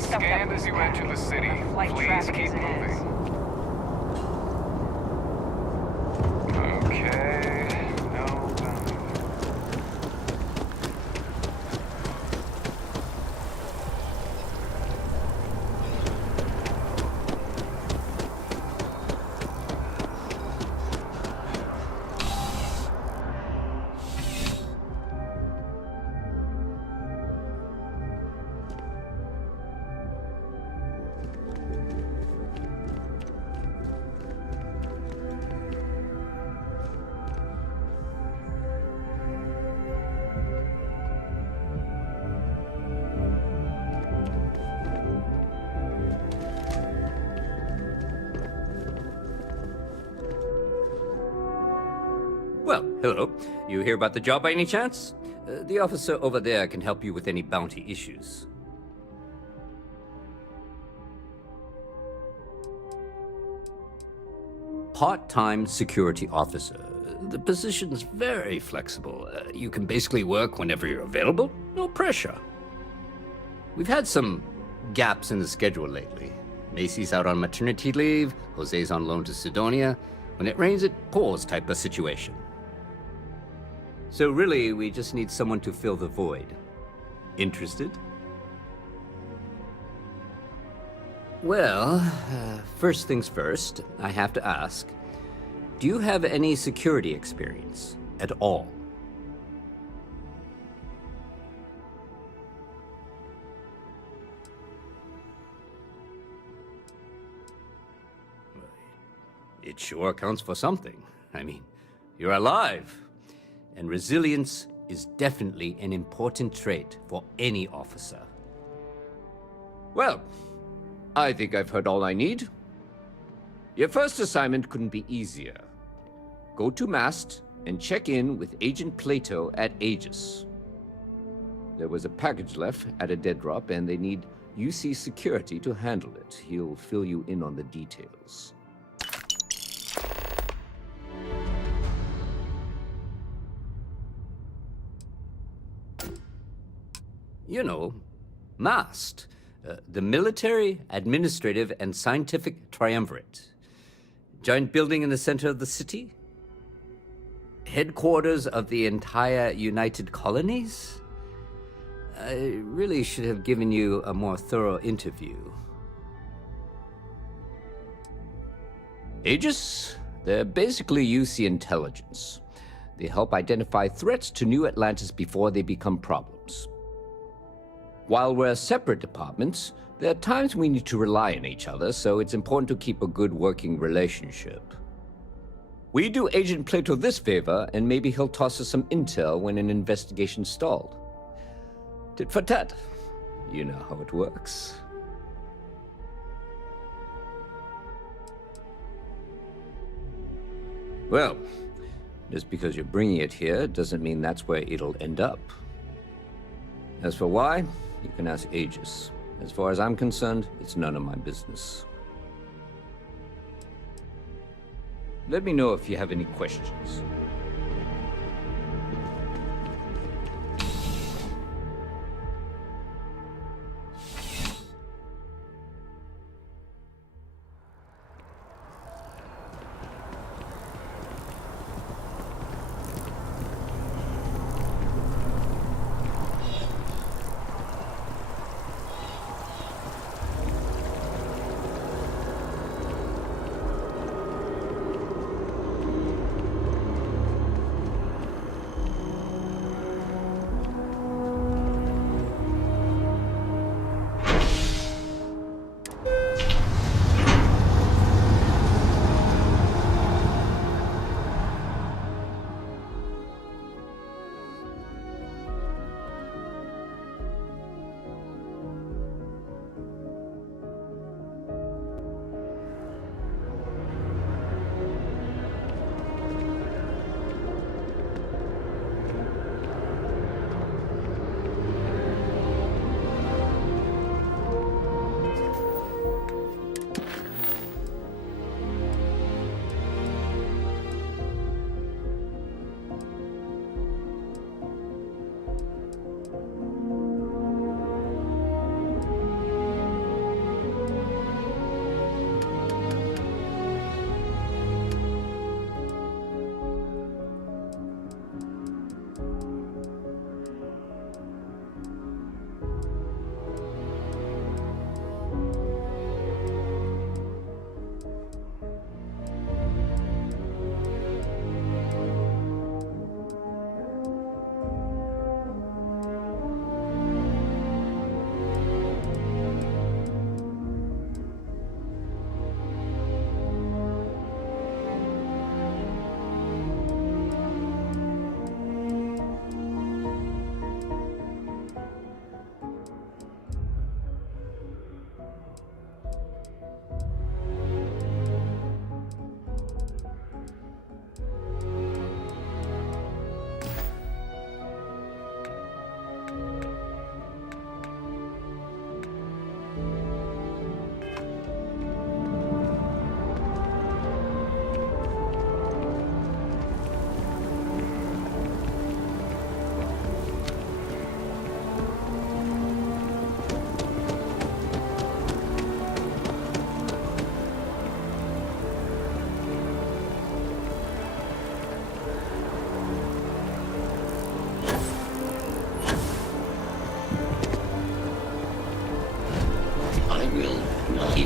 be scanned as you enter the city. Please keep moving. Okay, no bounty. Well, hello. You hear about the job by any chance? The officer over there can help you with any bounty issues. Part-time security officer. The position's very flexible. You can basically work whenever you're available. No pressure. We've had some gaps in the schedule lately. Macy's out on maternity leave, Jose's on loan to Sidonia. When it rains, it pours type of situation. So really, we just need someone to fill the void. Interested? Well, first things first, I have to ask, do you have any security experience at all? It sure counts for something. I mean, you're alive. And resilience is definitely an important trait for any officer. Well, I think I've heard all I need. Your first assignment couldn't be easier. Go to Mast and check in with Agent Plato at Aegis. There was a package left at a dead drop, and they need UC security to handle it. He'll fill you in on the details. You know, MAST, the Military, Administrative, and Scientific Triumvirate. Giant building in the center of the city? Headquarters of the entire United Colonies? I really should have given you a more thorough interview. Aegis? They're basically UC intelligence. They help identify threats to New Atlantis before they become problems. While we're separate departments, there are times we need to rely on each other, so it's important to keep a good working relationship. We do Agent Plato this favor, and maybe he'll toss us some intel when an investigation stalled. Tit for tat. You know how it works. Well, just because you're bringing it here doesn't mean that's where it'll end up. As for why, you can ask Aegis. As far as I'm concerned, it's none of my business. Let me know if you have any questions.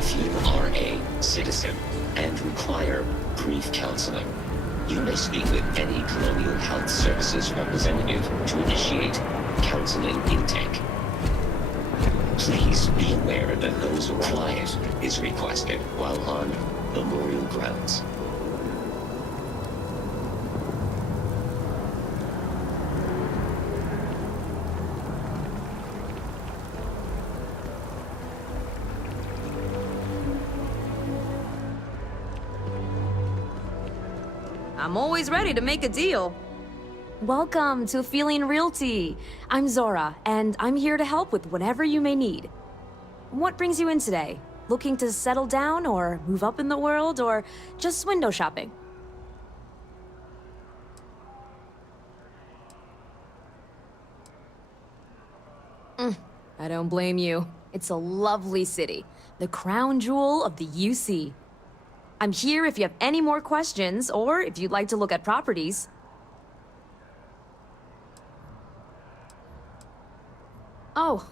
If you are a citizen and require brief counseling, you may speak with any Colonial Health Services representative to initiate counseling intake. Please be aware that those quiet is requested while on memorial grounds. I'm always ready to make a deal. Welcome to Feeling Realty. I'm Zora, and I'm here to help with whatever you may need. What brings you in today? Looking to settle down, or move up in the world, or just window shopping? I don't blame you. It's a lovely city, the crown jewel of the UC. I'm here if you have any more questions, or if you'd like to look at properties. Oh,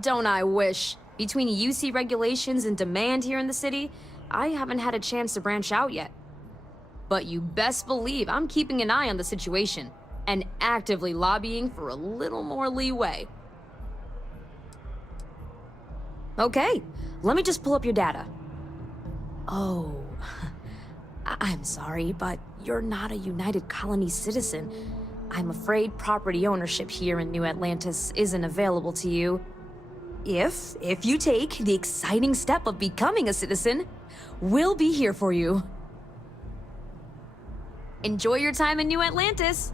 don't I wish. Between UC regulations and demand here in the city, I haven't had a chance to branch out yet. But you best believe I'm keeping an eye on the situation, and actively lobbying for a little more leeway. Okay, let me just pull up your data. Oh, I'm sorry, but you're not a United Colony citizen. I'm afraid property ownership here in New Atlantis isn't available to you. If you take the exciting step of becoming a citizen, we'll be here for you. Enjoy your time in New Atlantis!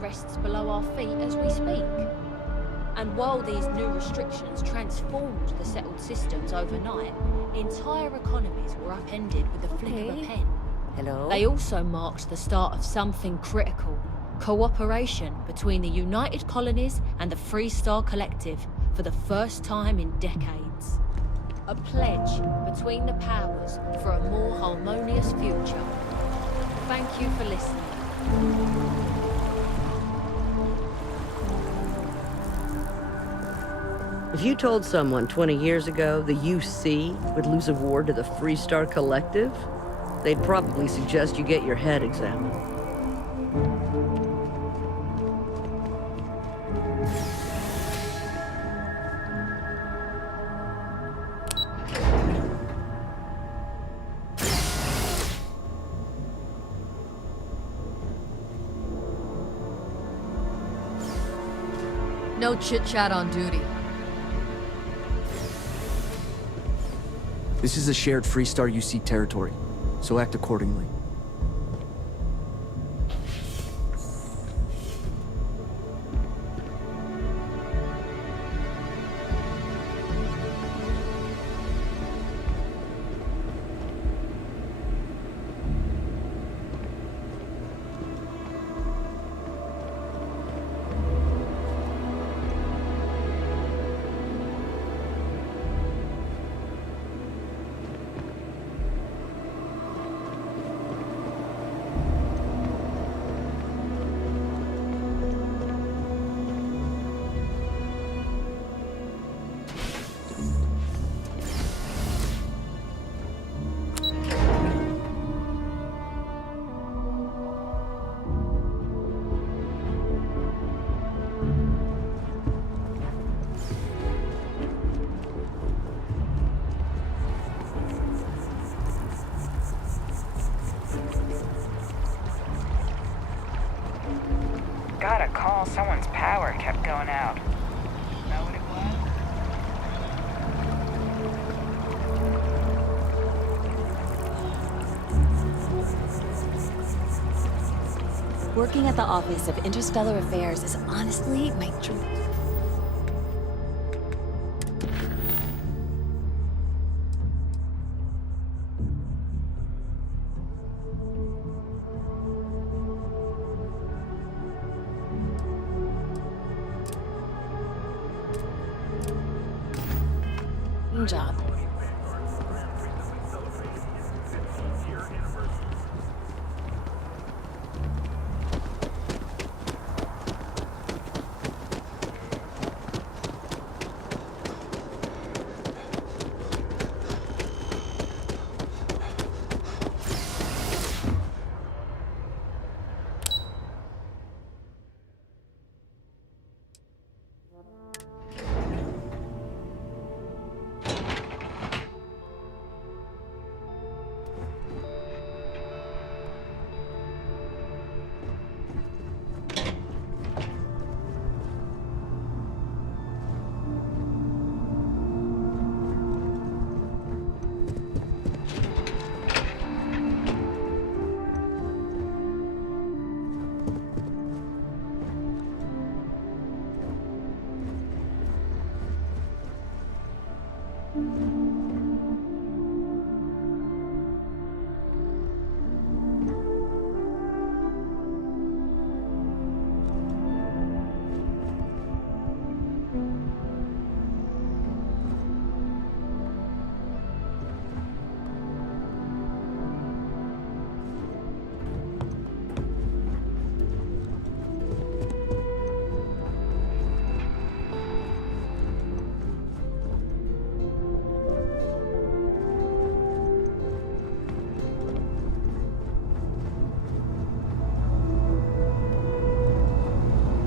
Rests below our feet as we speak. And while these new restrictions transformed the settled systems overnight, entire economies were upended with the flick of a pen. Hello? They also marked the start of something critical: cooperation between the United Colonies and the Freestar Collective for the first time in decades. A pledge between the powers for a more harmonious future. Thank you for listening. If you told someone 20 years ago the UC would lose a war to the Freestar Collective, they'd probably suggest you get your head examined. No chit-chat on duty. This is a shared Freestar UC territory, so act accordingly. Got a call, someone's power kept going out. Know what it was? Working at the Office of Interstellar Affairs is honestly my dream. Job.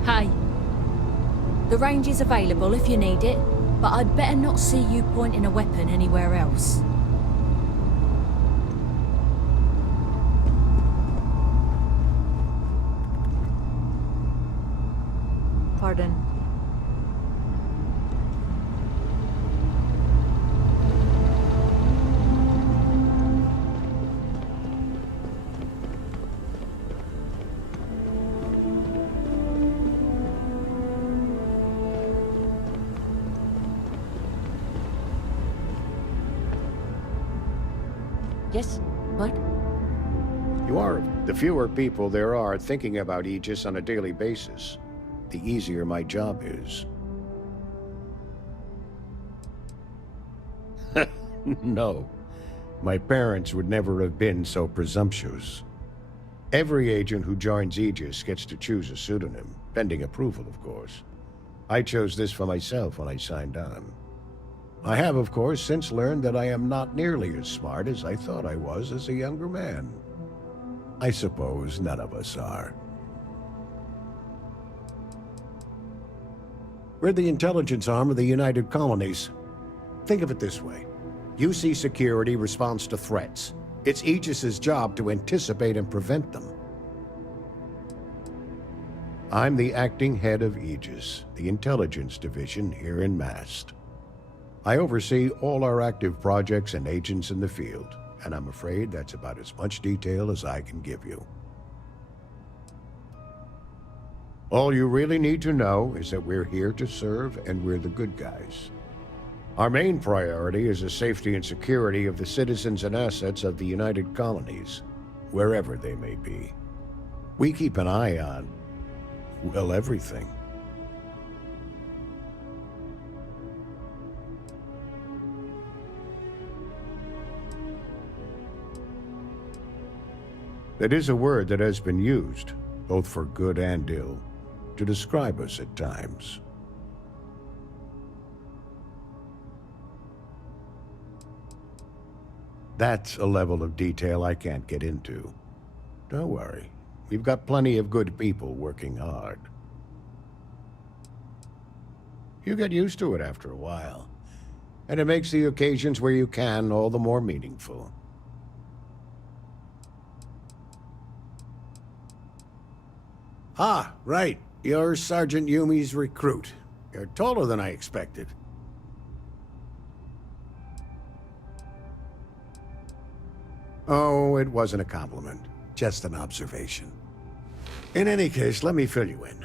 Hey. The range is available if you need it, but I'd better not see you pointing a weapon anywhere else. Pardon. Yes? What? You are. The fewer people there are thinking about Aegis on a daily basis, the easier my job is. No. My parents would never have been so presumptuous. Every agent who joins Aegis gets to choose a pseudonym, pending approval, of course. I chose this for myself when I signed on. I have, of course, since learned that I am not nearly as smart as I thought I was as a younger man. I suppose none of us are. We're the intelligence arm of the United Colonies. Think of it this way. UC Security responds to threats. It's Aegis's job to anticipate and prevent them. I'm the acting head of Aegis, the intelligence division here in Mast. I oversee all our active projects and agents in the field, and I'm afraid that's about as much detail as I can give you. All you really need to know is that we're here to serve, and we're the good guys. Our main priority is the safety and security of the citizens and assets of the United Colonies, wherever they may be. We keep an eye on, well, everything. That is a word that has been used, both for good and ill, to describe us at times. That's a level of detail I can't get into. Don't worry, we've got plenty of good people working hard. You get used to it after a while, and it makes the occasions where you can all the more meaningful. Ah, right. You're Sergeant Yumi's recruit. You're taller than I expected. Oh, it wasn't a compliment. Just an observation. In any case, let me fill you in.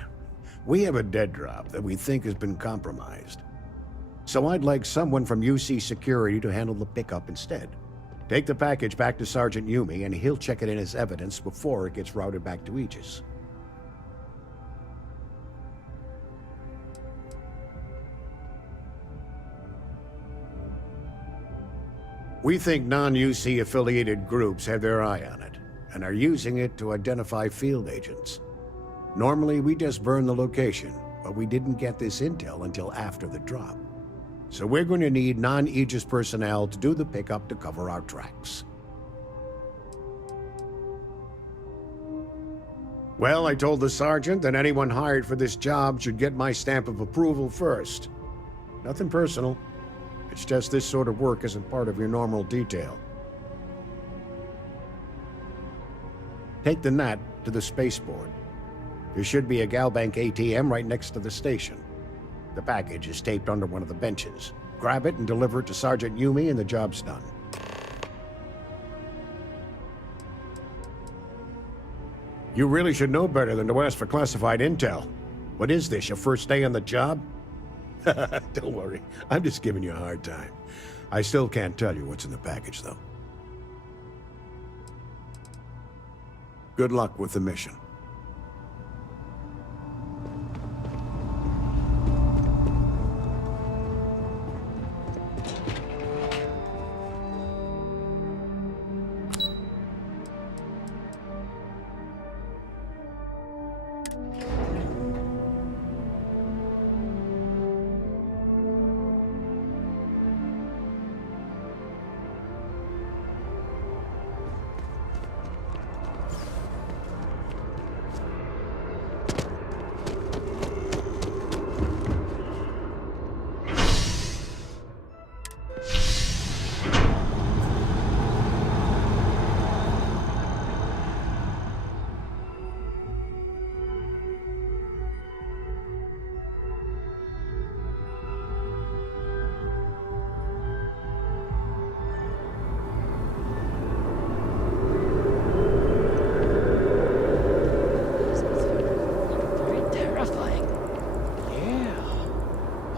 We have a dead drop that we think has been compromised. So I'd like someone from UC Security to handle the pickup instead. Take the package back to Sergeant Yumi, and he'll check it in as evidence before it gets routed back to Aegis. We think non-UC affiliated groups have their eye on it, and are using it to identify field agents. Normally, we just burn the location, but we didn't get this intel until after the drop. So we're going to need non-Aegis personnel to do the pickup to cover our tracks. Well, I told the sergeant that anyone hired for this job should get my stamp of approval first. Nothing personal. It's just this sort of work isn't part of your normal detail. Take the NAT to the spaceport. There should be a Galbank ATM right next to the station. The package is taped under one of the benches. Grab it and deliver it to Sergeant Yumi and the job's done. You really should know better than to ask for classified intel. What is this, your first day on the job? Don't worry, I'm just giving you a hard time. I still can't tell you what's in the package, though. Good luck with the mission.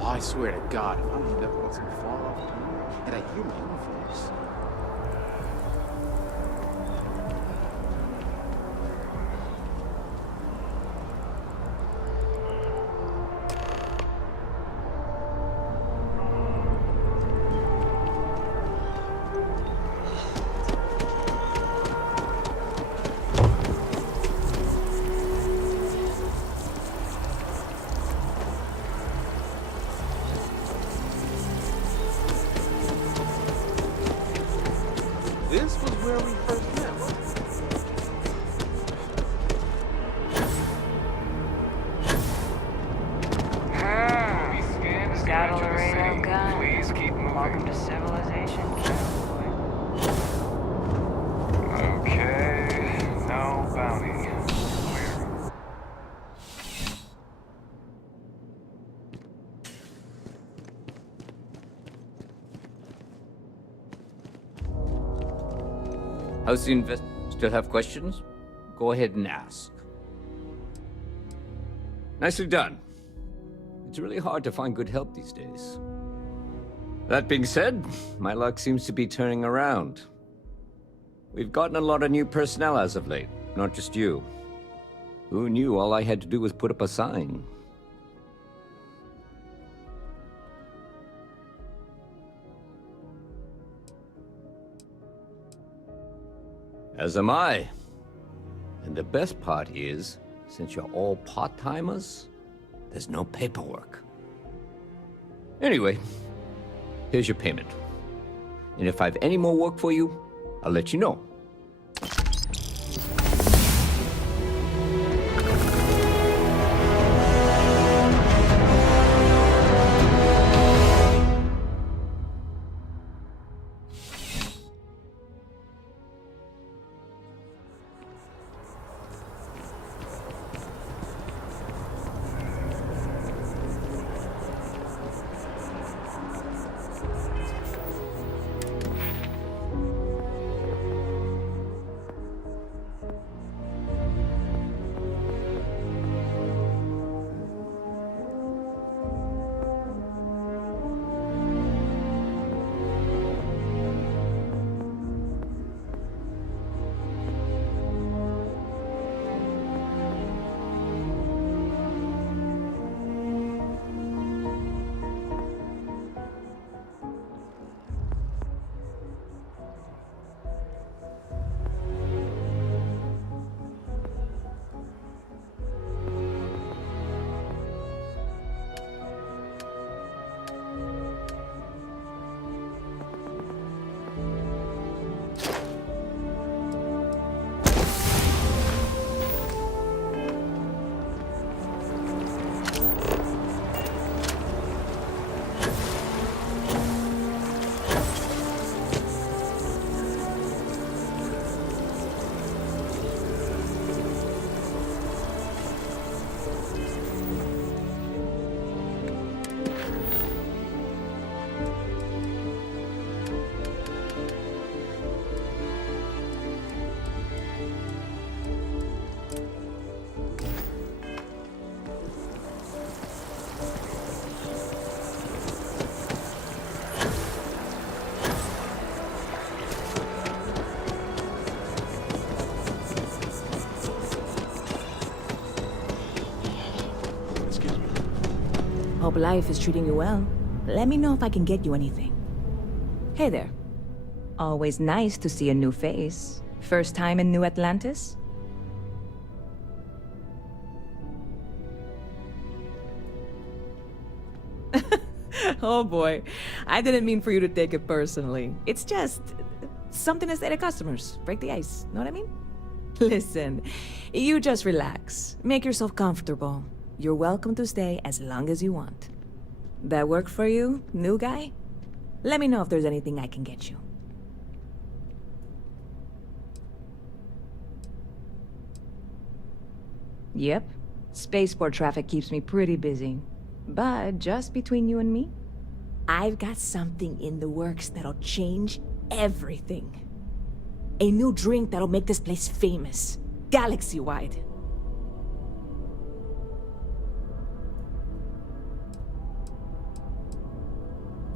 I swear to God, if I'm end up with some fall off the moon and I hear my own voice. This was where we first met. We scanned this Got a edge of the Laredo city. gun. Please keep moving. Welcome to civilization, cowboy. Okay, no bounty. Clear. How's the investor? Still have questions? Go ahead and ask. Nicely done. It's really hard to find good help these days. That being said, my luck seems to be turning around. We've gotten a lot of new personnel as of late, not just you. Who knew all I had to do was put up a sign? As am I. And the best part is, since you're all part-timers, there's no paperwork. Anyway, here's your payment. And if I have any more work for you, I'll let you know. Hope life is treating you well. Let me know if I can get you anything. Hey there. Always nice to see a new face. First time in New Atlantis? Oh boy, I didn't mean for you to take it personally. It's just something to say to customers. Break the ice, know what I mean? Listen, you just relax. Make yourself comfortable. You're welcome to stay as long as you want. That work for you, new guy? Let me know if there's anything I can get you. Yep. Spaceport traffic keeps me pretty busy. But just between you and me, I've got something in the works that'll change everything. A new drink that'll make this place famous, galaxy-wide.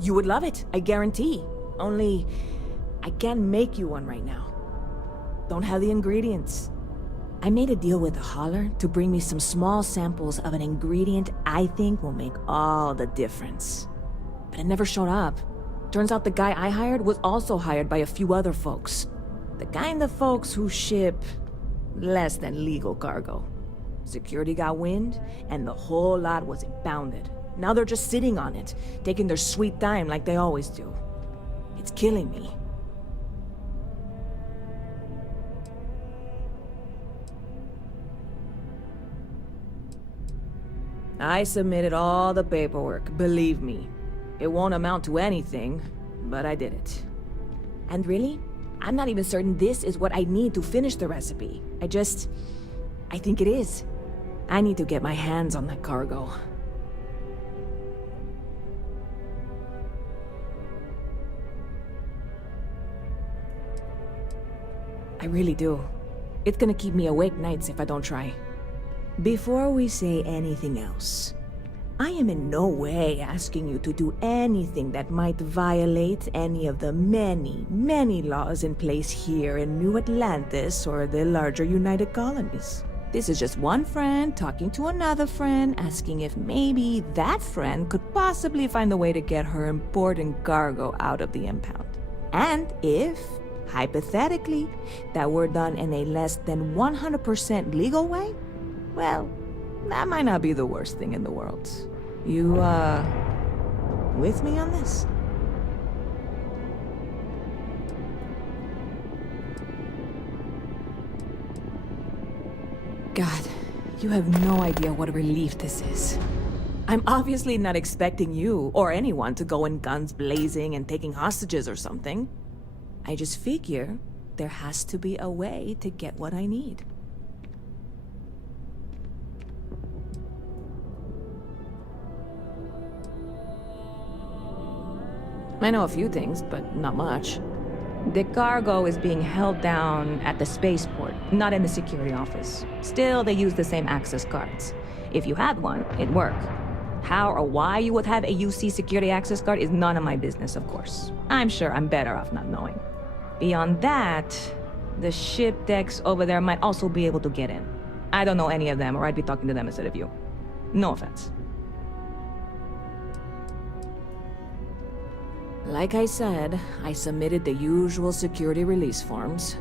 You would love it, I guarantee. Only, I can't make you one right now. Don't have the ingredients. I made a deal with a hauler to bring me some small samples of an ingredient I think will make all the difference. But it never showed up. Turns out the guy I hired was also hired by a few other folks. The kind of folks who ship less than legal cargo. Security got wind, and the whole lot was impounded. Now they're just sitting on it, taking their sweet time like they always do. It's killing me. I submitted all the paperwork, believe me. It won't amount to anything, but I did it. And really, I'm not even certain this is what I need to finish the recipe. I think it is. I need to get my hands on that cargo. I really do. It's gonna keep me awake nights if I don't try. Before we say anything else, I am in no way asking you to do anything that might violate any of the many, many laws in place here in New Atlantis or the larger United Colonies. This is just one friend talking to another friend, asking if maybe that friend could possibly find a way to get her important cargo out of the impound. And if, hypothetically, that were done in a less than 100% legal way, well, that might not be the worst thing in the world. You, with me on this? God, you have no idea what a relief this is. I'm obviously not expecting you or anyone to go in guns blazing and taking hostages or something. I just figure there has to be a way to get what I need. I know a few things, but not much. The cargo is being held down at the spaceport, not in the security office. Still, they use the same access cards. If you had one, it'd work. How or why you would have a UC security access card is none of my business, of course. I'm sure I'm better off not knowing. Beyond that, the ship decks over there might also be able to get in. I don't know any of them, or I'd be talking to them instead of you. No offense. Like I said, I submitted the usual security release forms.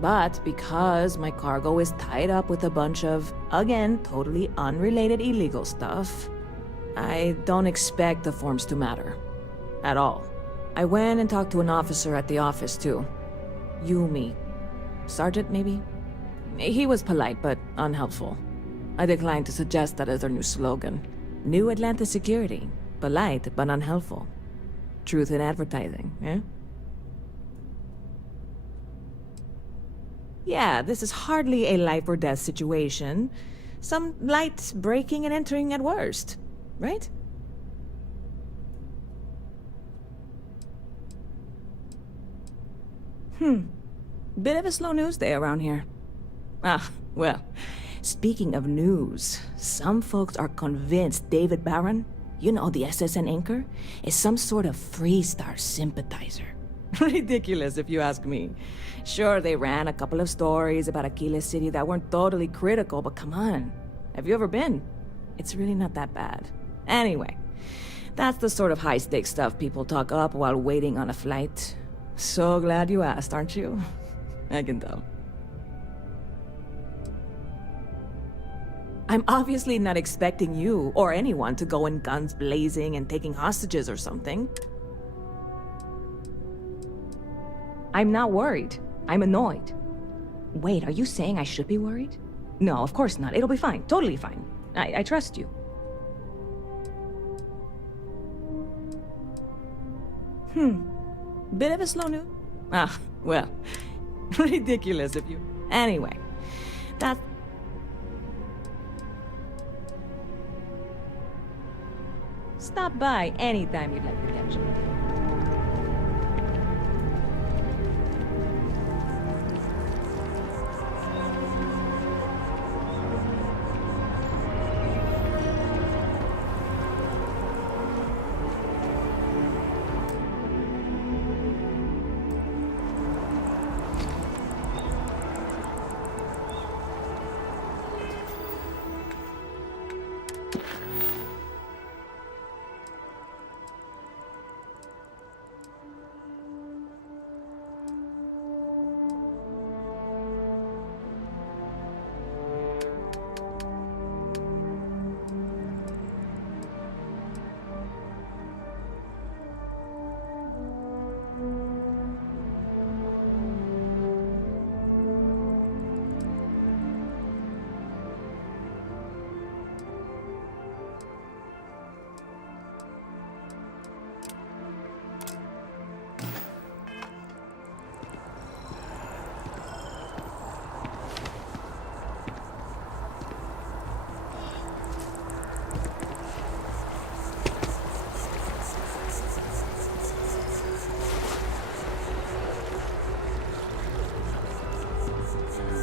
But because my cargo is tied up with a bunch of, again, totally unrelated illegal stuff, I don't expect the forms to matter. At all. I went and talked to an officer at the office, too. Yumi. Sergeant, maybe? He was polite, but unhelpful. I declined to suggest that as their new slogan. New Atlantis Security. Polite, but unhelpful. Truth in advertising, eh? Yeah, this is hardly a life or death situation. Some light breaking and entering at worst, right? Bit of a slow news day around here. Ah, well, speaking of news, some folks are convinced David Barron, you know, the SSN anchor, is some sort of Freestar sympathizer. Ridiculous, if you ask me. Sure, they ran a couple of stories about Aquila City that weren't totally critical, but come on. Have you ever been? It's really not that bad. Anyway, That's the sort of high-stakes stuff people talk up while waiting on a flight. So glad you asked, aren't you? I can tell. I'm obviously not expecting you or anyone to go in guns blazing and taking hostages or something. I'm not worried. I'm annoyed. Wait, are you saying I should be worried? No, of course not. It'll be fine. Totally fine. I trust you. Bit of a slow news? Ah, well, ridiculous of you. Anyway, that's... Stop by anytime you'd like to catch up.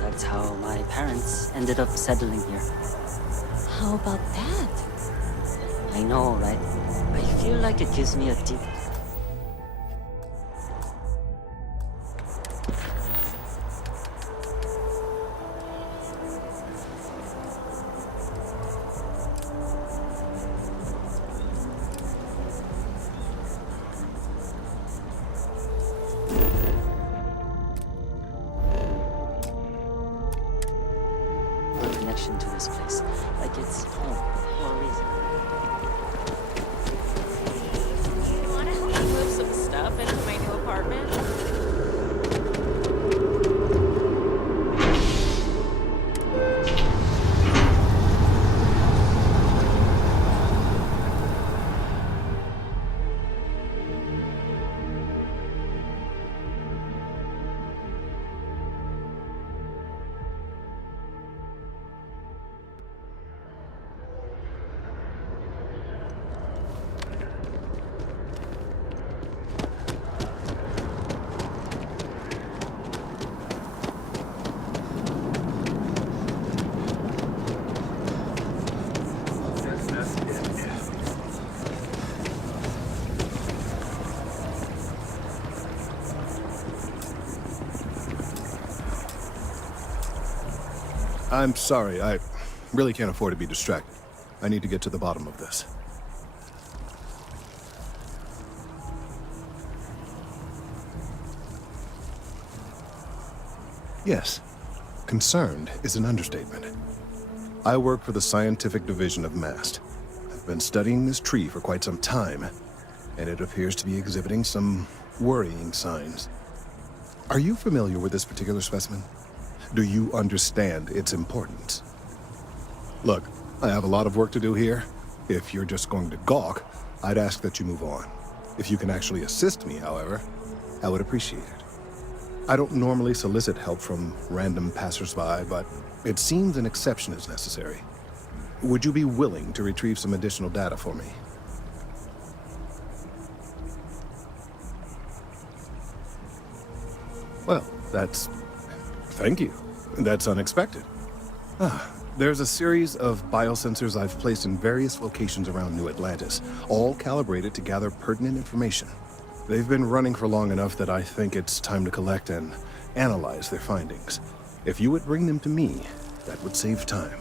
That's how my parents ended up settling here. How about that? I know, right? I feel like it gives me a deep... connection to this place. Like it's home for a reason. You wanna help me move some stuff into my new apartment? I'm sorry, I really can't afford to be distracted. I need to get to the bottom of this. Yes, concerned is an understatement. I work for the scientific division of MAST. I've been studying this tree for quite some time, and it appears to be exhibiting some worrying signs. Are you familiar with this particular specimen? Do you understand its importance? Look, I have a lot of work to do here. If you're just going to gawk, I'd ask that you move on. If you can actually assist me, however, I would appreciate it. I don't normally solicit help from random passersby, but it seems an exception is necessary. Would you be willing to retrieve some additional data for me? Well, thank you. That's unexpected. There's a series of biosensors I've placed in various locations around New Atlantis, all calibrated to gather pertinent information. They've been running for long enough that I think it's time to collect and analyze their findings. If you would bring them to me, that would save time.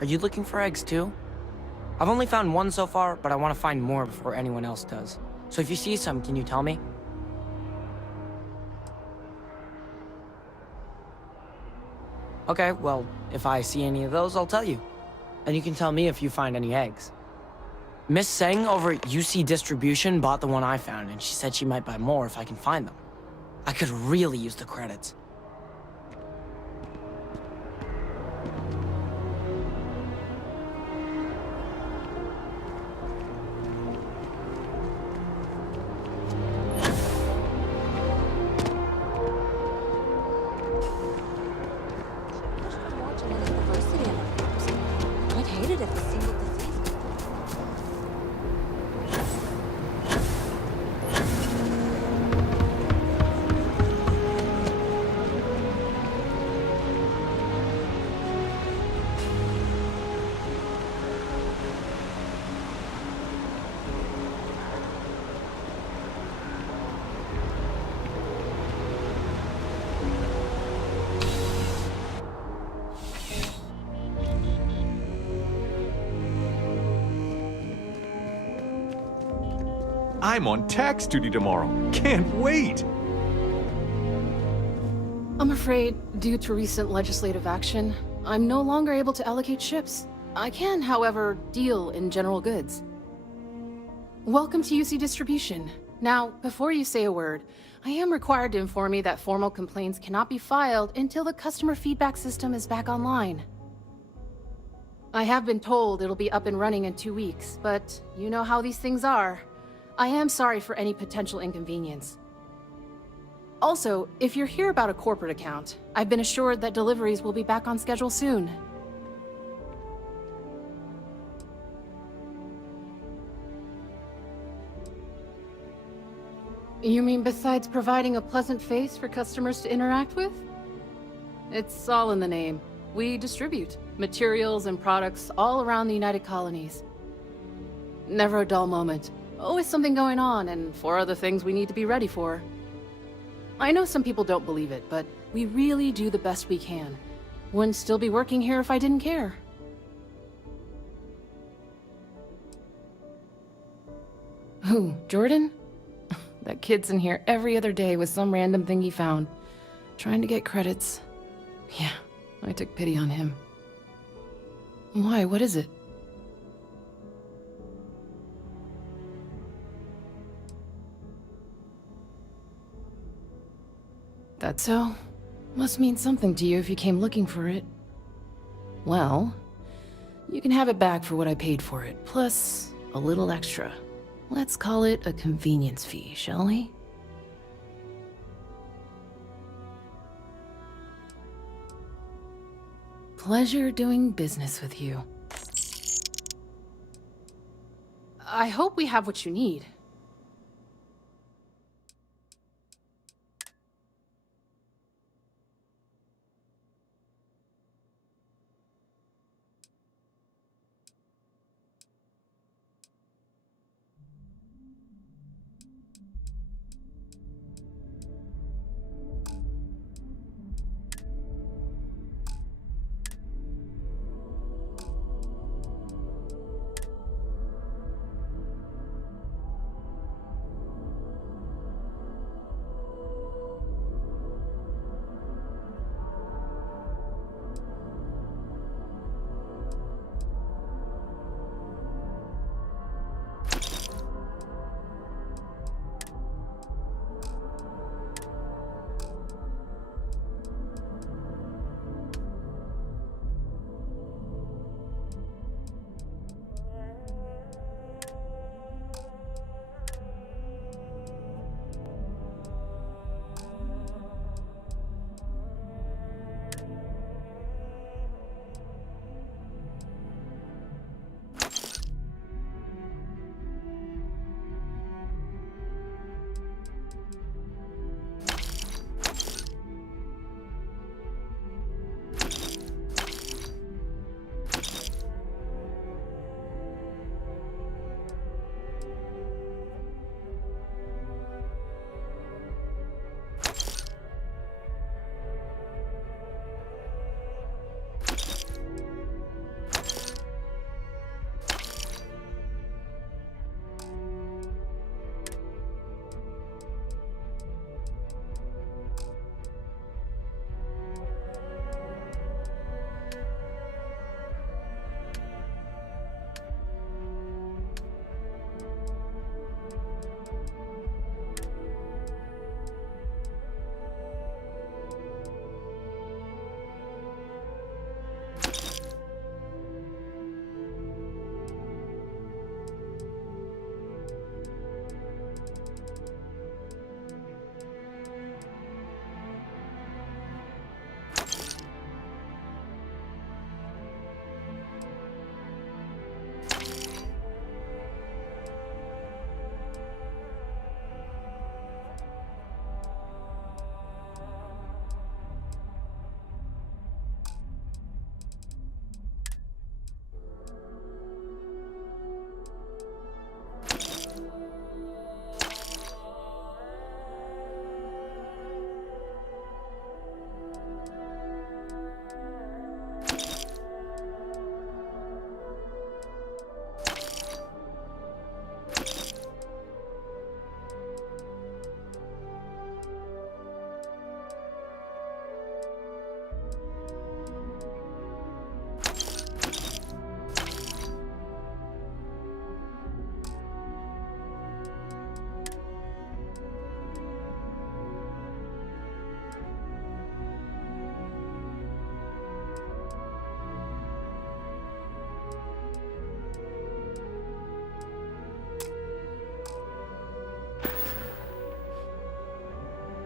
Are you looking for eggs too? I've only found one so far, but I want to find more before anyone else does. So if you see some, can you tell me? Okay, well, if I see any of those, I'll tell you. And you can tell me if you find any eggs. Miss Seng over at UC Distribution bought the one I found, and she said she might buy more if I can find them. I could really use the credits. I'd hate it if a single disease. I'm on tax duty tomorrow. Can't wait! I'm afraid, due to recent legislative action, I'm no longer able to allocate ships. I can, however, deal in general goods. Welcome to UC Distribution. Now, before you say a word, I am required to inform you that formal complaints cannot be filed until the customer feedback system is back online. I have been told it'll be up and running in 2 weeks, but you know how these things are. I am sorry for any potential inconvenience. Also, if you're here about a corporate account, I've been assured that deliveries will be back on schedule soon. You mean besides providing a pleasant face for customers to interact with? It's all in the name. We distribute materials and products all around the United Colonies. Never a dull moment. Always something going on, and 4 other things we need to be ready for. I know some people don't believe it, but we really do the best we can. Wouldn't still be working here if I didn't care. Who, Jordan? That kid's in here every other day with some random thing he found. Trying to get credits. Yeah, I took pity on him. Why, what is it? That's so? Must mean something to you if you came looking for it. Well, you can have it back for what I paid for it, plus a little extra. Let's call it a convenience fee, shall we? Pleasure doing business with you. I hope we have what you need.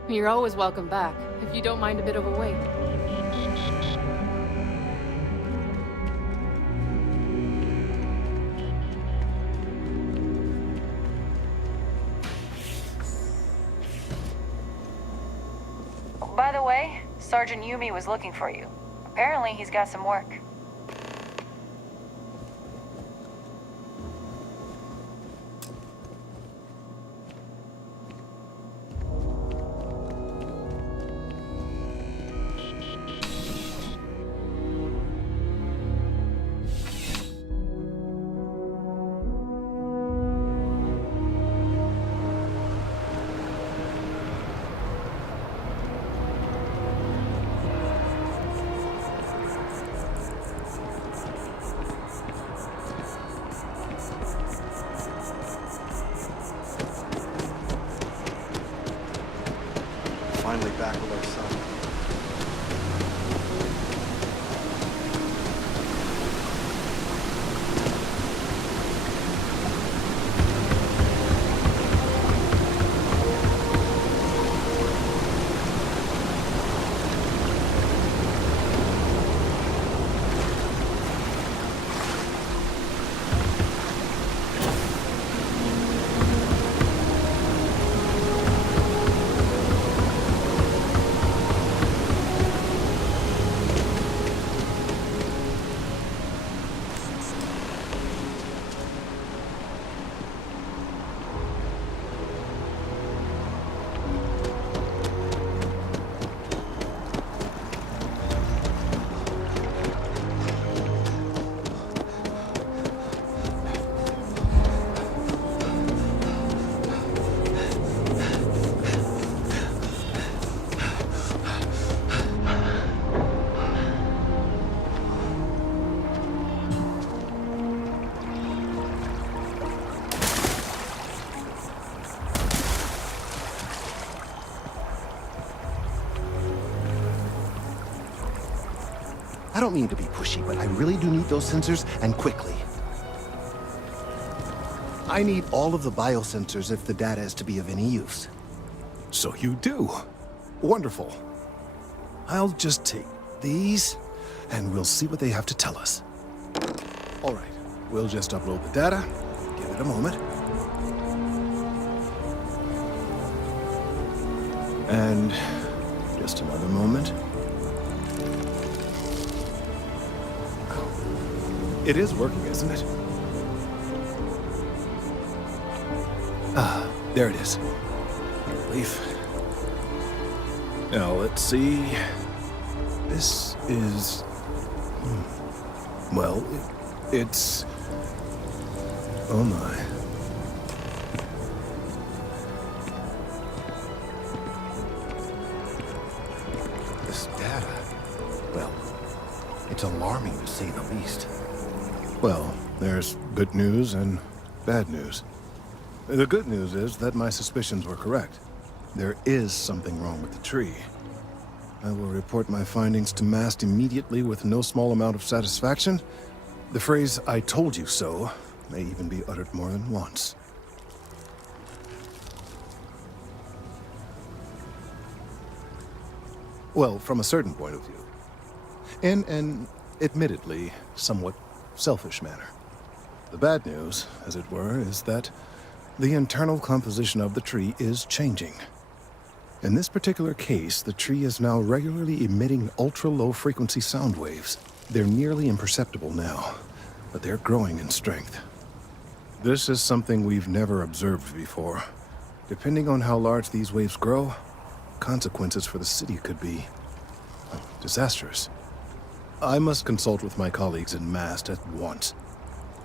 You're always welcome back, if you don't mind a bit of a wait. By the way, Sergeant Yumi was looking for you. Apparently, he's got some work. Finally back with our son. I don't mean to be pushy, but I really do need those sensors, and quickly. I need all of the biosensors if the data is to be of any use. So you do. Wonderful. I'll just take these, and we'll see what they have to tell us. All right, we'll just upload the data. Give it a moment. And just another moment. It is working, isn't it? Ah, there it is. Relief. Now, let's see. This is... Well, it's... Oh my. This data... Well, it's alarming to say the least. Well, there's good news and bad news. The good news is that my suspicions were correct. There is something wrong with the tree. I will report my findings to MAST immediately with no small amount of satisfaction. The phrase, "I told you so," may even be uttered more than once. Well, from a certain point of view. In an, admittedly, somewhat selfish manner. The bad news, as it were, is that the internal composition of the tree is changing. In this particular case, the tree is now regularly emitting ultra-low frequency sound waves. They're nearly imperceptible now, but they're growing in strength. This is something we've never observed before. Depending on how large these waves grow, consequences for the city could be disastrous. I must consult with my colleagues in MAST at once.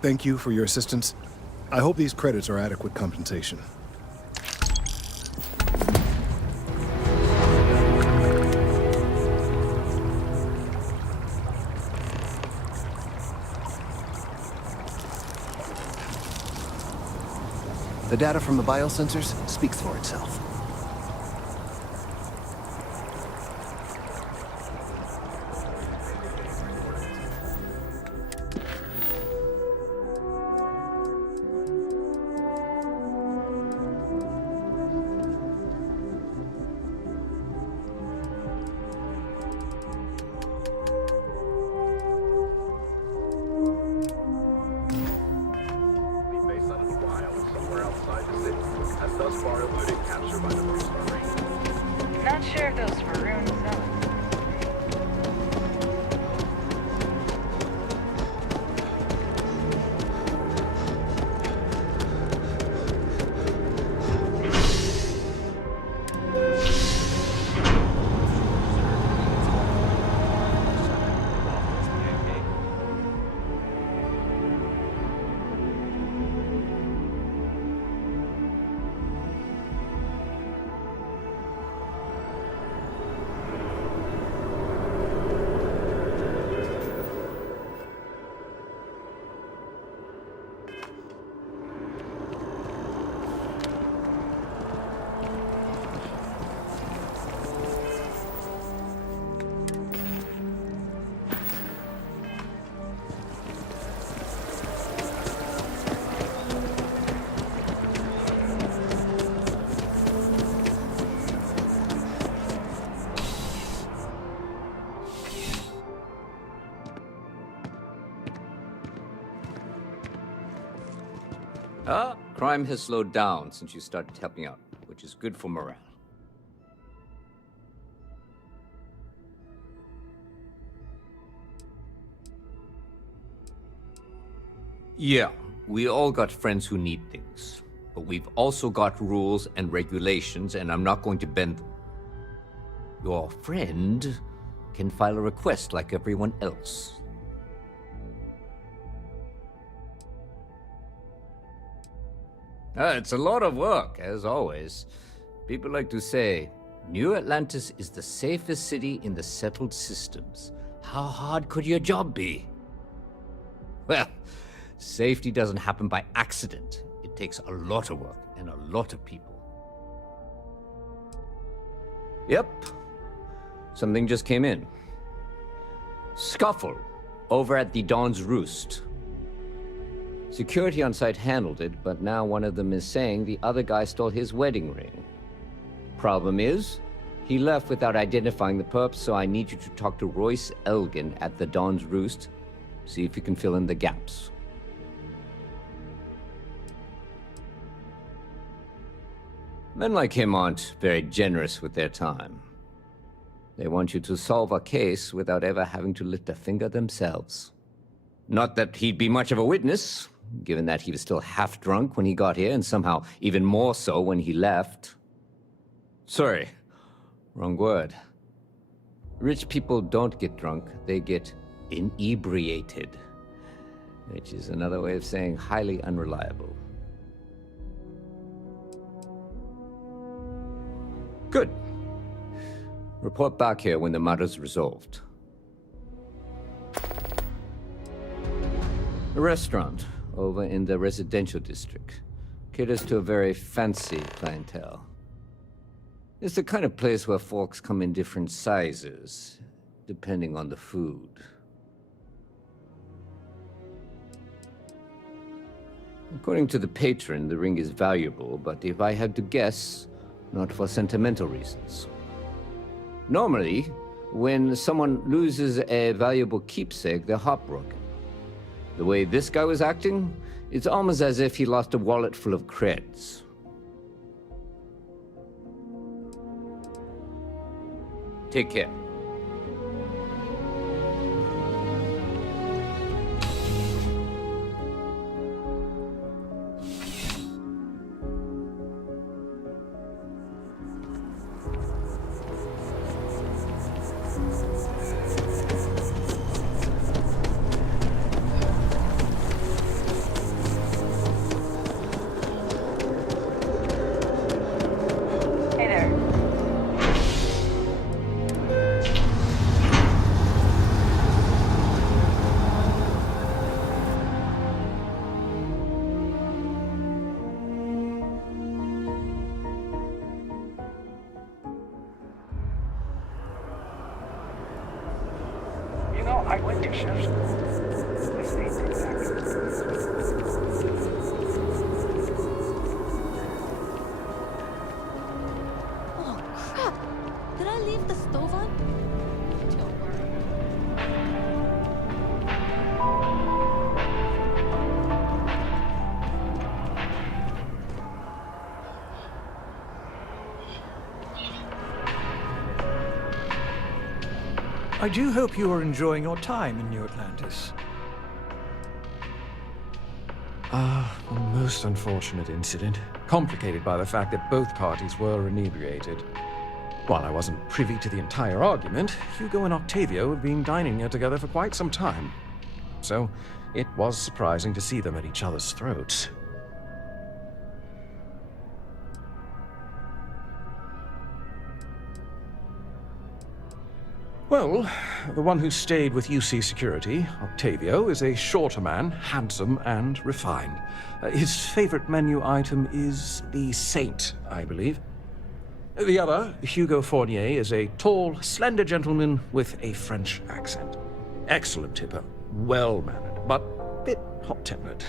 Thank you for your assistance. I hope these credits are adequate compensation. The data from the biosensors speaks for itself. Crime has slowed down since you started helping out, which is good for morale. Yeah, we all got friends who need things. But we've also got rules and regulations, and I'm not going to bend them. Your friend can file a request like everyone else. It's a lot of work, as always. People like to say, New Atlantis is the safest city in the settled systems. How hard could your job be? Well, safety doesn't happen by accident. It takes a lot of work and a lot of people. Yep. Something just came in. Scuffle over at the Dawn's Roost. Security on site handled it, but now one of them is saying the other guy stole his wedding ring. Problem is, he left without identifying the perp, so I need you to talk to Royce Elgin at the Dawn's Roost. See if you can fill in the gaps. Men like him aren't very generous with their time. They want you to solve a case without ever having to lift a finger themselves. Not that he'd be much of a witness, given that he was still half drunk when he got here, and somehow even more so when he left. Sorry, wrong word. Rich people don't get drunk, they get inebriated, which is another way of saying highly unreliable. Good. Report back here when the matter's resolved. A restaurant over in the residential district caters to a very fancy clientele. It's the kind of place where folks come in different sizes, depending on the food. According to the patron, the ring is valuable, but if I had to guess, not for sentimental reasons. Normally, when someone loses a valuable keepsake, they're heartbroken. The way this guy was acting, it's almost as if he lost a wallet full of creds. Take care. I went to chef school. I stayed Oh, crap! Did I leave the stove on? Don't worry. I do hope you are enjoying your time in New Atlantis. A most unfortunate incident, complicated by the fact that both parties were inebriated. While I wasn't privy to the entire argument, Hugo and Octavio had been dining here together for quite some time. So, it was surprising to see them at each other's throats. Well, the one who stayed with UC Security, Octavio, is a shorter man, handsome and refined. His favorite menu item is the Saint, I believe. The other, Hugo Fournier, is a tall, slender gentleman with a French accent. Excellent tipper, well-mannered, but a bit hot-tempered.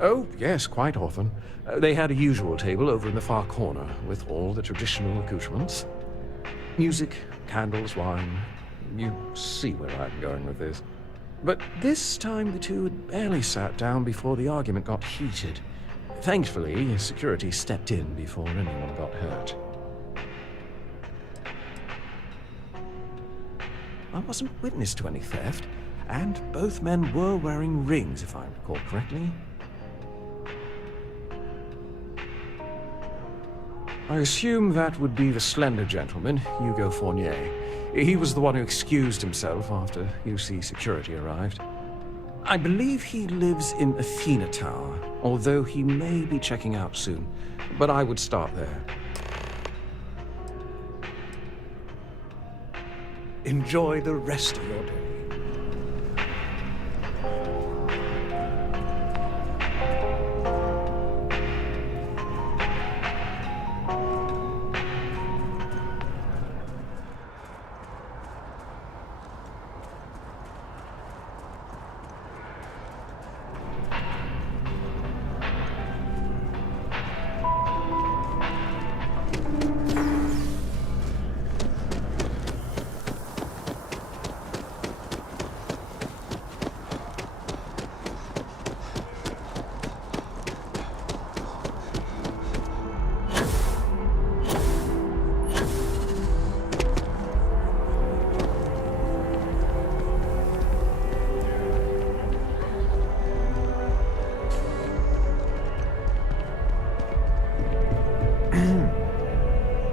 Oh, yes, quite often. They had a usual table over in the far corner, with all the traditional accoutrements. Music, candles, wine, You see where I'm going with this. But this time the two had barely sat down before the argument got heated. Thankfully, security stepped in before anyone got hurt. I wasn't witness to any theft, and both men were wearing rings, if I recall correctly. I assume that would be the slender gentleman, Hugo Fournier. He was the one who excused himself after UC security arrived. I believe he lives in Athena Tower, although he may be checking out soon. But I would start there. Enjoy the rest of your day.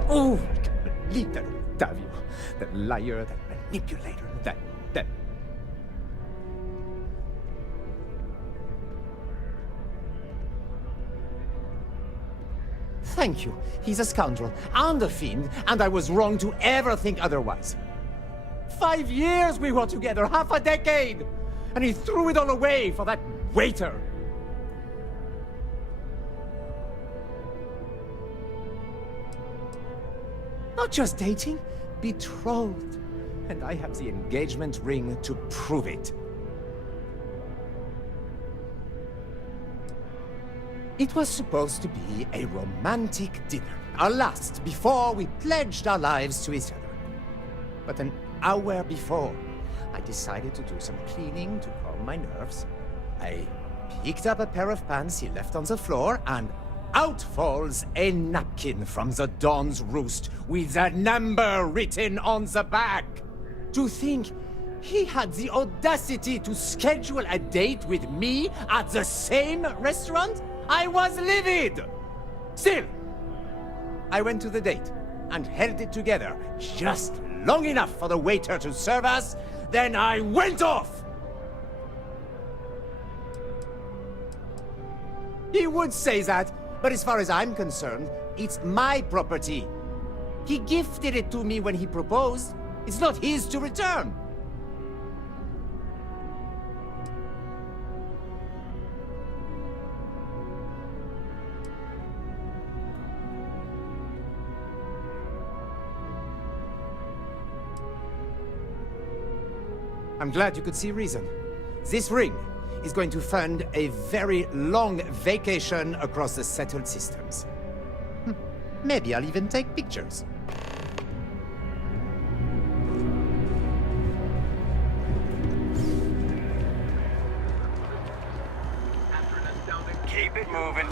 Oh, leave that Octavio, that liar, that manipulator, that... Thank you. He's a scoundrel and a fiend, and I was wrong to ever think otherwise. 5 years we were together, half a decade, and he threw it all away for that waiter. Not just dating, betrothed. And I have the engagement ring to prove it. It was supposed to be a romantic dinner, our last before we pledged our lives to each other. But an hour before, I decided to do some cleaning to calm my nerves. I picked up a pair of pants he left on the floor, and out falls a napkin from the Dawn's Roost with a number written on the back. To think he had the audacity to schedule a date with me at the same restaurant? I was livid! Still, I went to the date and held it together just long enough for the waiter to serve us, then I went off! He would say that, but as far as I'm concerned, it's my property. He gifted it to me when he proposed. It's not his to return. I'm glad you could see reason. This ring is going to fund a very long vacation across the settled systems. Maybe I'll even take pictures. Keep it moving.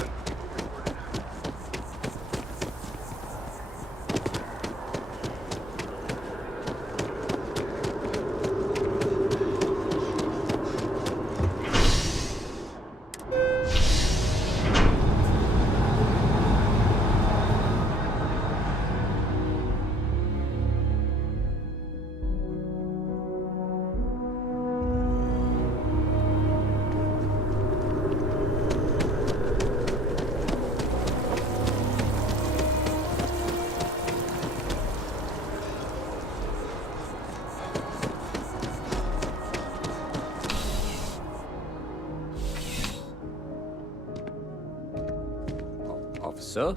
Officer?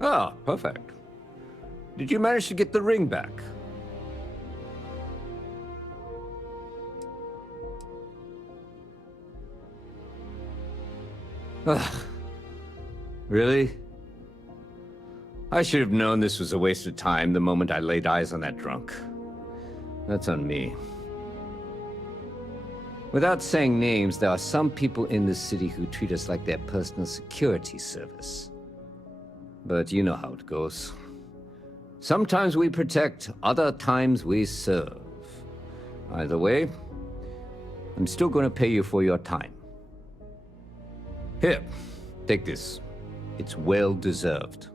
Ah, perfect. Did you manage to get the ring back? Ugh. Really? I should have known this was a waste of time the moment I laid eyes on that drunk. That's on me. Without saying names, there are some people in this city who treat us like their personal security service. But you know how it goes. Sometimes we protect, other times we serve. Either way, I'm still going to pay you for your time. Here, take this. It's well deserved.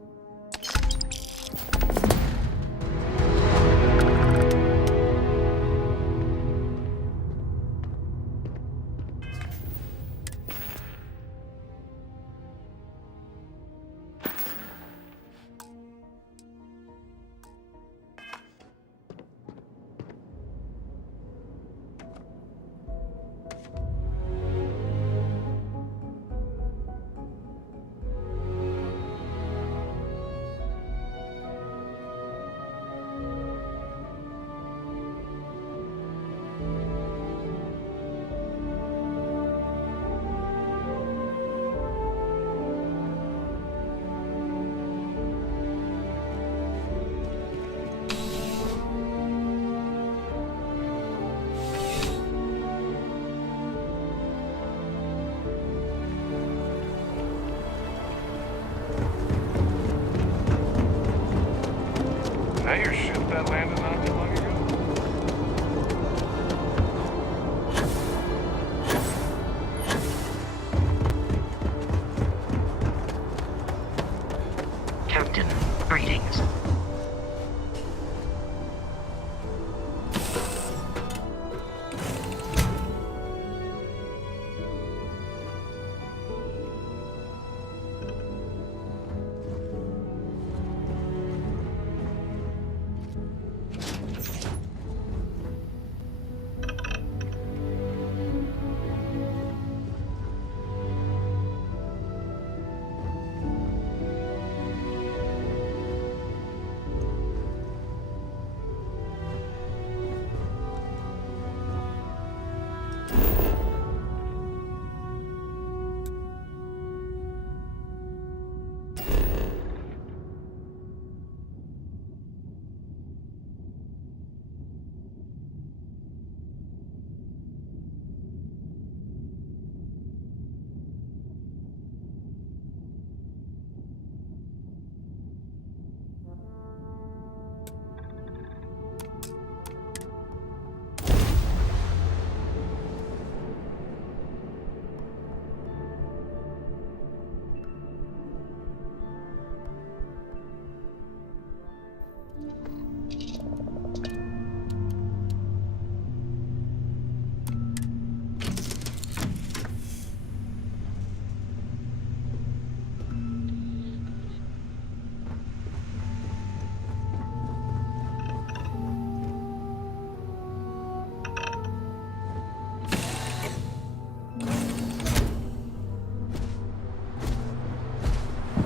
That your ship that landed not too long ago? Captain, greetings.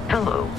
Hello.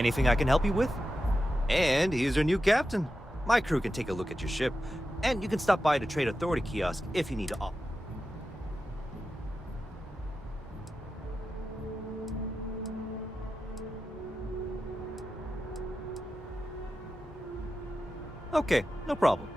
Anything I can help you with? And here's your new captain. My crew can take a look at your ship, and you can stop by the Trade Authority kiosk if you need to op. Okay, no problem.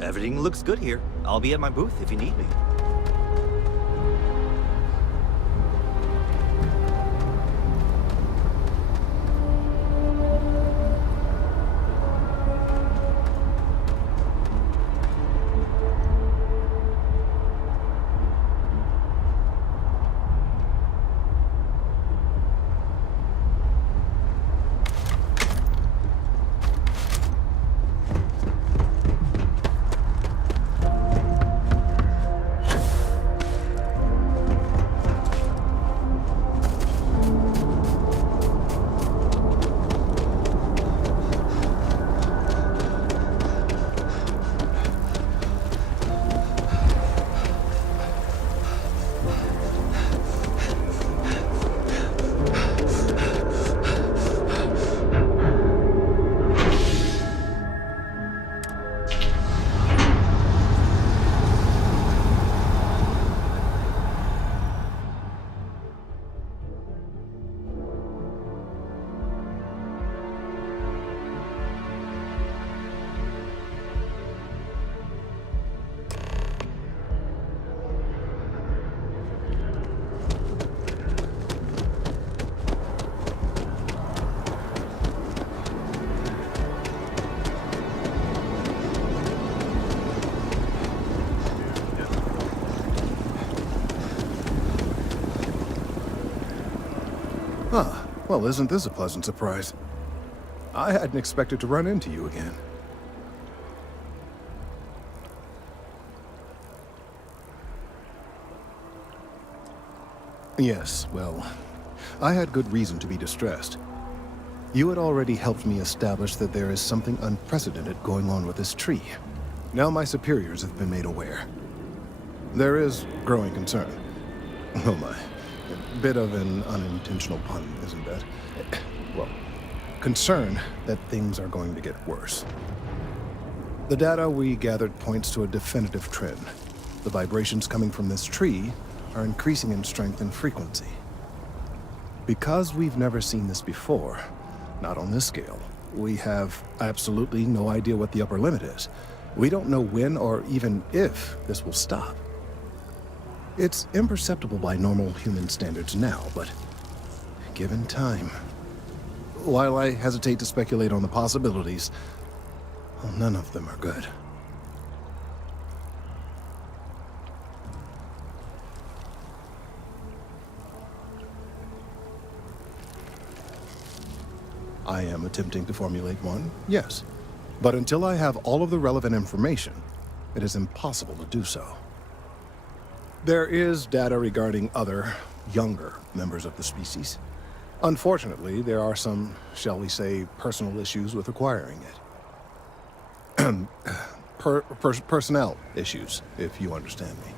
Everything looks good here. I'll be at my booth if you need me. Well, isn't this a pleasant surprise? I hadn't expected to run into you again. Yes, well, I had good reason to be distressed. You had already helped me establish that there is something unprecedented going on with this tree. Now my superiors have been made aware. There is growing concern. Oh my. A bit of an unintentional pun, isn't that? Well, concern that things are going to get worse. The data we gathered points to a definitive trend. The vibrations coming from this tree are increasing in strength and frequency. Because we've never seen this before, not on this scale, we have absolutely no idea what the upper limit is. We don't know when or even if this will stop. It's imperceptible by normal human standards now, but given time. While I hesitate to speculate on the possibilities, well, none of them are good. I am attempting to formulate one, yes. But until I have all of the relevant information, it is impossible to do so. There is data regarding other, younger members of the species. Unfortunately, there are some, shall we say, personal issues with acquiring it. Personnel issues, if you understand me.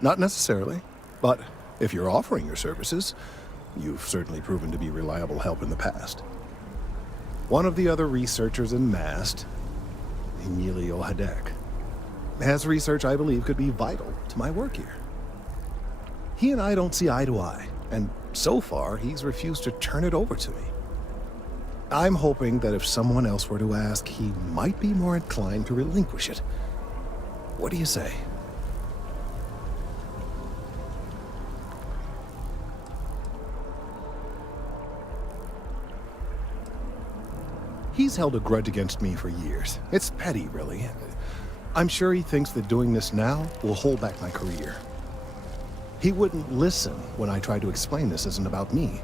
Not necessarily, but if you're offering your services, you've certainly proven to be reliable help in the past. One of the other researchers in MAST, Emilio Hadek, has research I believe could be vital to my work here. He and I don't see eye to eye, and so far he's refused to turn it over to me. I'm hoping that if someone else were to ask, he might be more inclined to relinquish it. What do you say? He's held a grudge against me for years. It's petty, really. I'm sure he thinks that doing this now will hold back my career. He wouldn't listen when I tried to explain this isn't about me.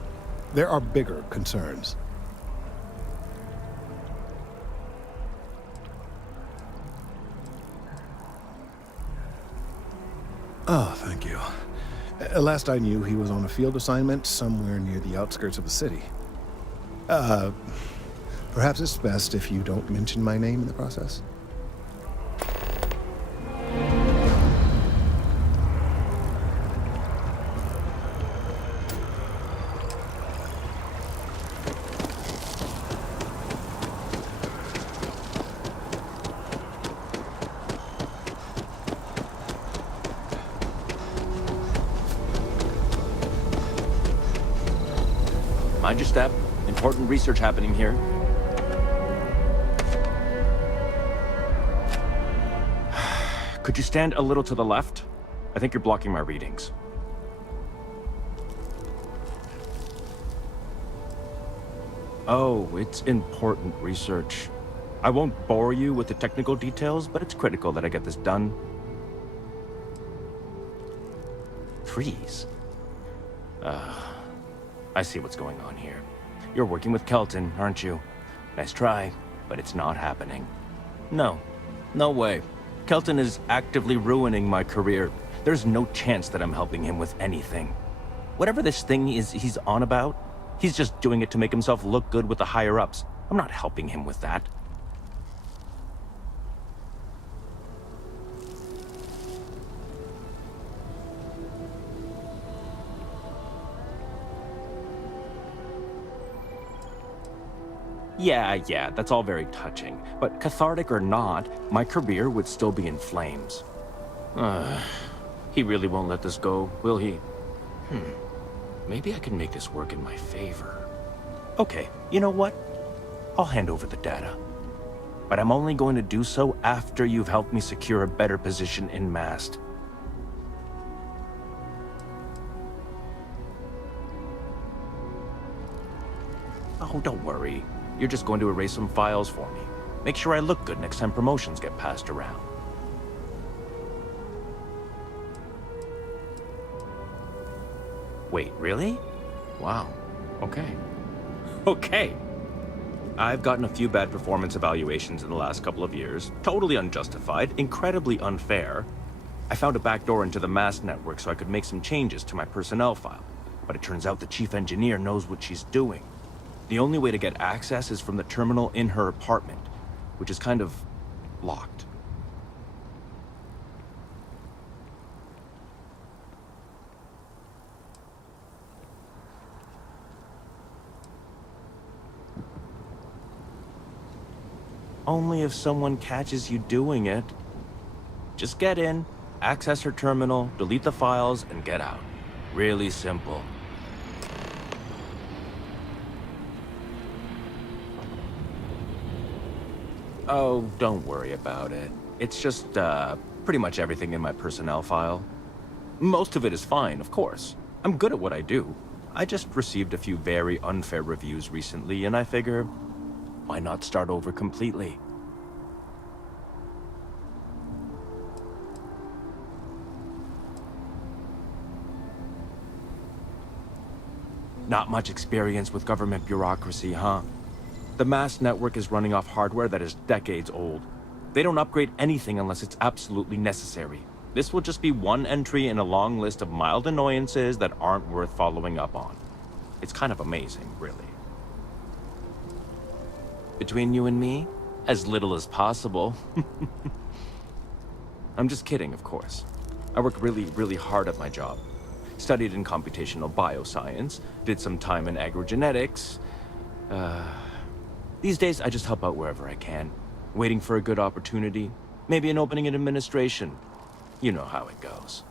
There are bigger concerns. Oh, thank you. Last I knew, he was on a field assignment somewhere near the outskirts of the city. Perhaps it's best if you don't mention my name in the process. Mind your step. Important research happening here. Could you stand a little to the left? I think you're blocking my readings. Oh, it's important research. I won't bore you with the technical details, but it's critical that I get this done. Freeze. I see what's going on here. You're working with Kelton, aren't you? Nice try, but it's not happening. No way. Kelton is actively ruining my career. There's no chance that I'm helping him with anything. Whatever this thing is he's on about, he's just doing it to make himself look good with the higher-ups. I'm not helping him with that. Yeah, that's all very touching. But cathartic or not, my career would still be in flames. He really won't let this go, will he? Maybe I can make this work in my favor. Okay, you know what? I'll hand over the data. But I'm only going to do so after you've helped me secure a better position in MAST. Oh, don't worry. You're just going to erase some files for me. Make sure I look good next time promotions get passed around. Wait, really? Wow. Okay. I've gotten a few bad performance evaluations in the last couple of years. Totally unjustified, incredibly unfair. I found a backdoor into the MAST network so I could make some changes to my personnel file. But it turns out the chief engineer knows what she's doing. The only way to get access is from the terminal in her apartment, which is kind of locked. Only if someone catches you doing it. Just get in, access her terminal, delete the files, and get out. Really simple. Oh, don't worry about it. It's just, pretty much everything in my personnel file. Most of it is fine, of course. I'm good at what I do. I just received a few very unfair reviews recently, and I figure, why not start over completely? Not much experience with government bureaucracy, huh? The MAST network is running off hardware that is decades old. They don't upgrade anything unless it's absolutely necessary. This will just be one entry in a long list of mild annoyances that aren't worth following up on. It's kind of amazing, really. Between you and me, as little as possible. I'm just kidding, of course. I work really hard at my job. Studied in computational bioscience, did some time in agrogenetics. These days, I just help out wherever I can. Waiting for a good opportunity. Maybe an opening in administration. You know how it goes.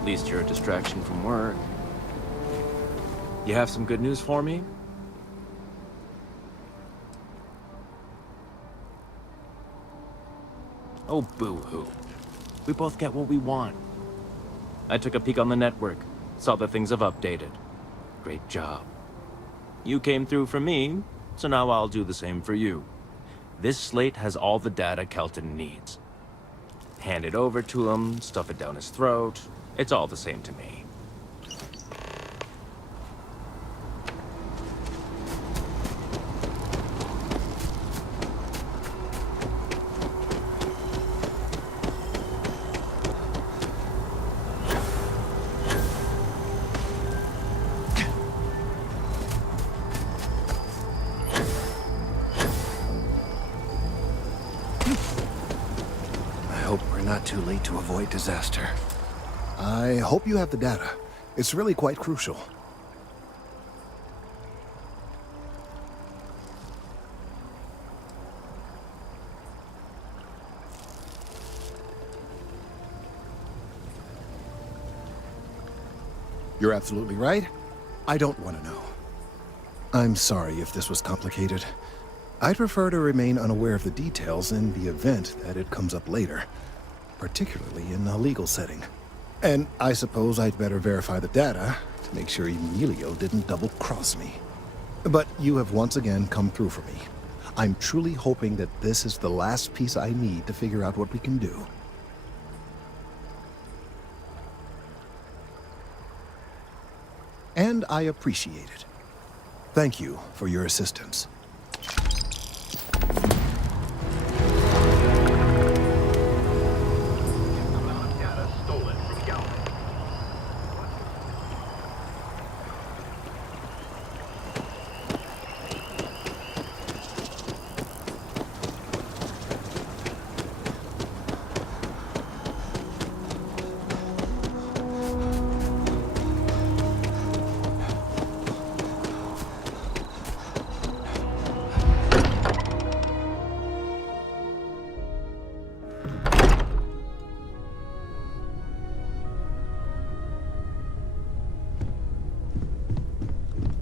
At least you're a distraction from work. You have some good news for me? Oh, boo-hoo. We both get what we want. I took a peek on the network, saw that things have updated. Great job. You came through for me, so now I'll do the same for you. This slate has all the data Kelton needs. Hand it over to him, stuff it down his throat. It's all the same to me. Not too late to avoid disaster. I hope you have the data. It's really quite crucial. You're absolutely right. I don't want to know. I'm sorry if this was complicated. I'd prefer to remain unaware of the details in the event that it comes up later, particularly in a legal setting. And I suppose I'd better verify the data to make sure Emilio didn't double-cross me. But you have once again come through for me. I'm truly hoping that this is the last piece I need to figure out what we can do. And I appreciate it. Thank you for your assistance.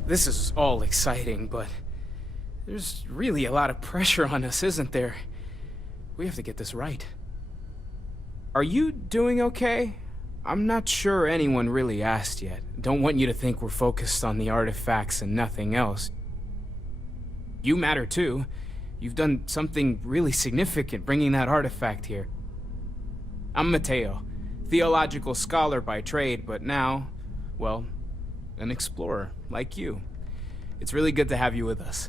This is all exciting, but there's really a lot of pressure on us, isn't there? We have to get this right. Are you doing okay? I'm not sure anyone really asked yet. Don't want you to think we're focused on the artifacts and nothing else. You matter too. You've done something really significant bringing that artifact here. I'm Mateo, theological scholar by trade, but now, well, an explorer like you. It's really good to have you with us.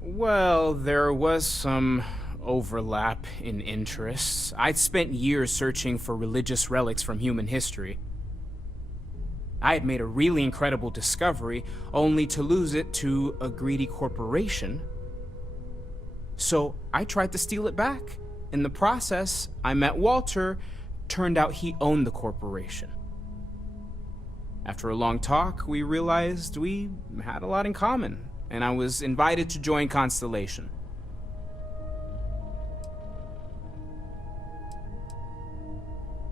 Well, there was some overlap in interests. I'd spent years searching for religious relics from human history. I had made a really incredible discovery, only to lose it to a greedy corporation. So I tried to steal it back. In the process, I met Walter. Turned out he owned the corporation. After a long talk, we realized we had a lot in common, and I was invited to join Constellation.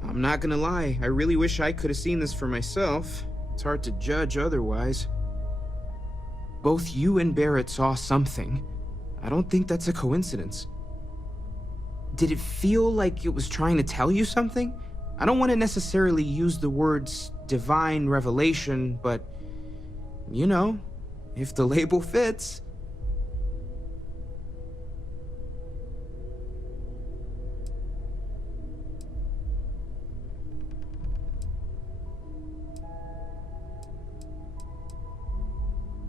I'm not gonna lie, I really wish I could have seen this for myself. It's hard to judge otherwise. Both you and Barrett saw something. I don't think that's a coincidence. Did it feel like it was trying to tell you something? I don't want to necessarily use the words divine revelation, but, you know, if the label fits.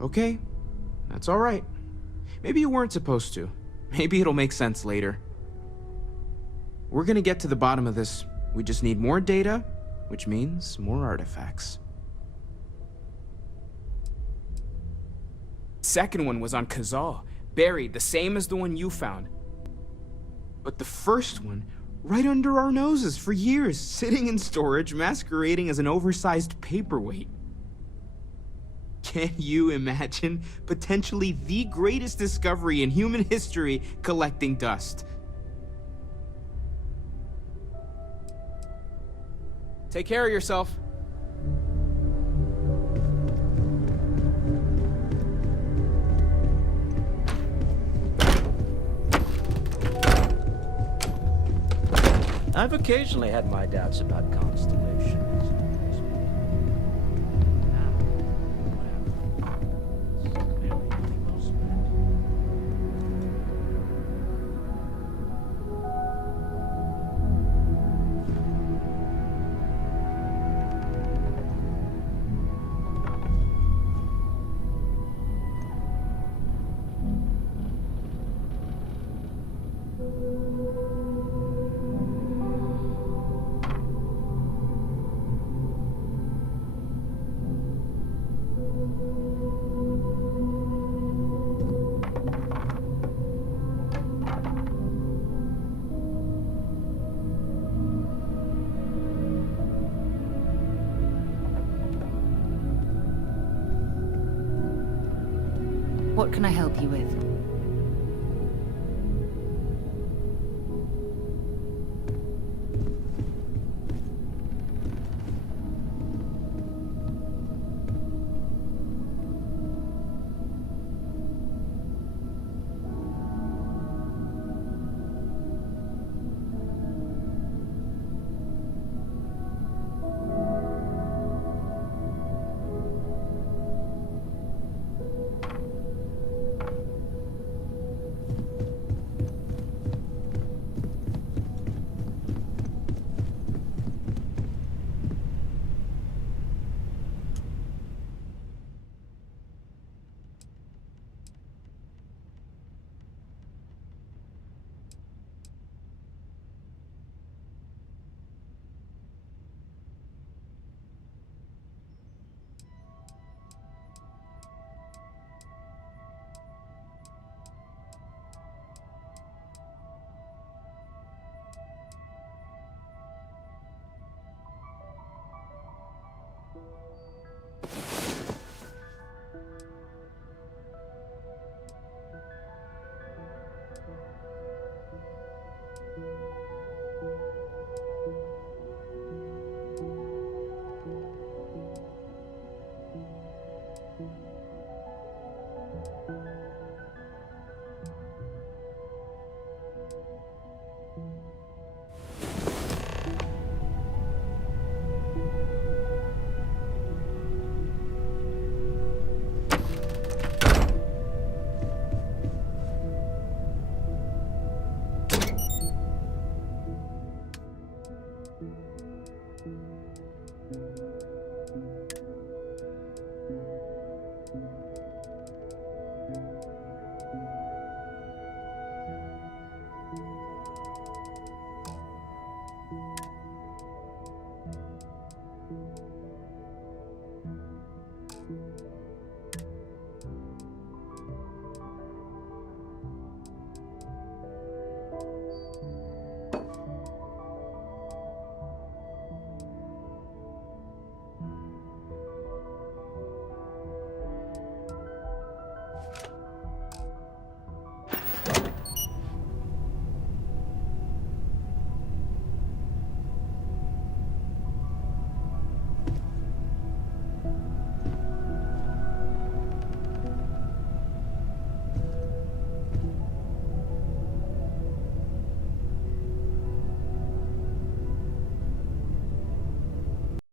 Okay, that's all right. Maybe you weren't supposed to. Maybe it'll make sense later. We're gonna get to the bottom of this. We just need more data, which means more artifacts. Second one was on Kazal, buried, the same as the one you found. But the first one, right under our noses for years, sitting in storage, masquerading as an oversized paperweight. Can you imagine potentially the greatest discovery in human history collecting dust? Take care of yourself. I've occasionally had my doubts about constellations. What can I help you with?